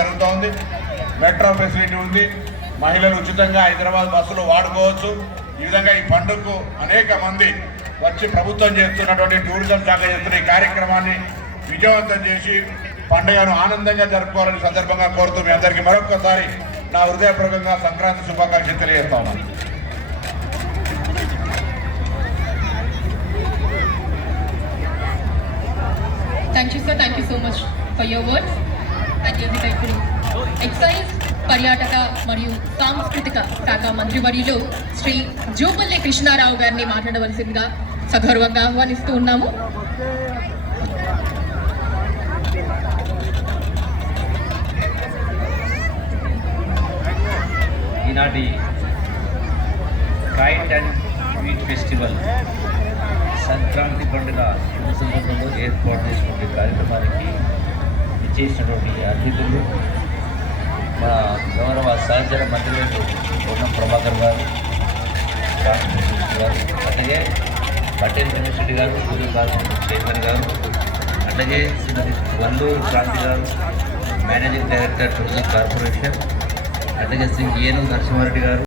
జరుగుతోంది. Metro facility ఉంది. మహిళలు ఉచితంగా హైదరాబాద్ బస్సులు వాడుకోవచ్చు. ఈ విధంగా ఈ పండుగకు అనేక మంది వచ్చి ప్రభుత్వం చేస్తున్నటువంటి టూరిజం శాఖ చేస్తున్న ఈ కార్యక్రమాన్ని విజయవంతం చేసి పండుగను ఆనందంగా జరుపుకోవాలని సందర్భంగా కోరుతూ మీ అందరికీ మరొకసారి నా హృదయపూర్వకంగా సంక్రాంతి శుభాకాంక్షలు తెలియజేస్తా ఉన్నాను. Thank you, sir. Thank you so much for your words. And ఇప్పుడు ఎక్సైజ్ పర్యాటక మరియు సాంస్కృతిక శాఖ మంత్రివర్యులు శ్రీ జూపల్లి కృష్ణారావు గారిని మాట్లాడవలసిందిగా సగౌరవంగా ఆహ్వానిస్తూ ఉన్నాము. ఈనాటి kite and sweet festival Sankranti పండుగ సందర్భంలో ఏర్పాటు చేసినటువంటి కార్యక్రమానికి ఇచ్చేసినటువంటి అతిథులు మా గౌరవ సహచర మంత్రులు పొన్నం ప్రభాకర్ గారు, గారు, అలాగే పటేల్ చంద్రశెట్టి గారు, సూర్యభారతి చైర్మన్ గారు, అలాగే శ్రీమతి వల్లూరు క్రాంతి గారు, మేనేజింగ్ డైరెక్టర్ టూరిజం కార్పొరేషన్, అలాగే శ్రీ ఏనుగు నరసింహారెడ్డి గారు.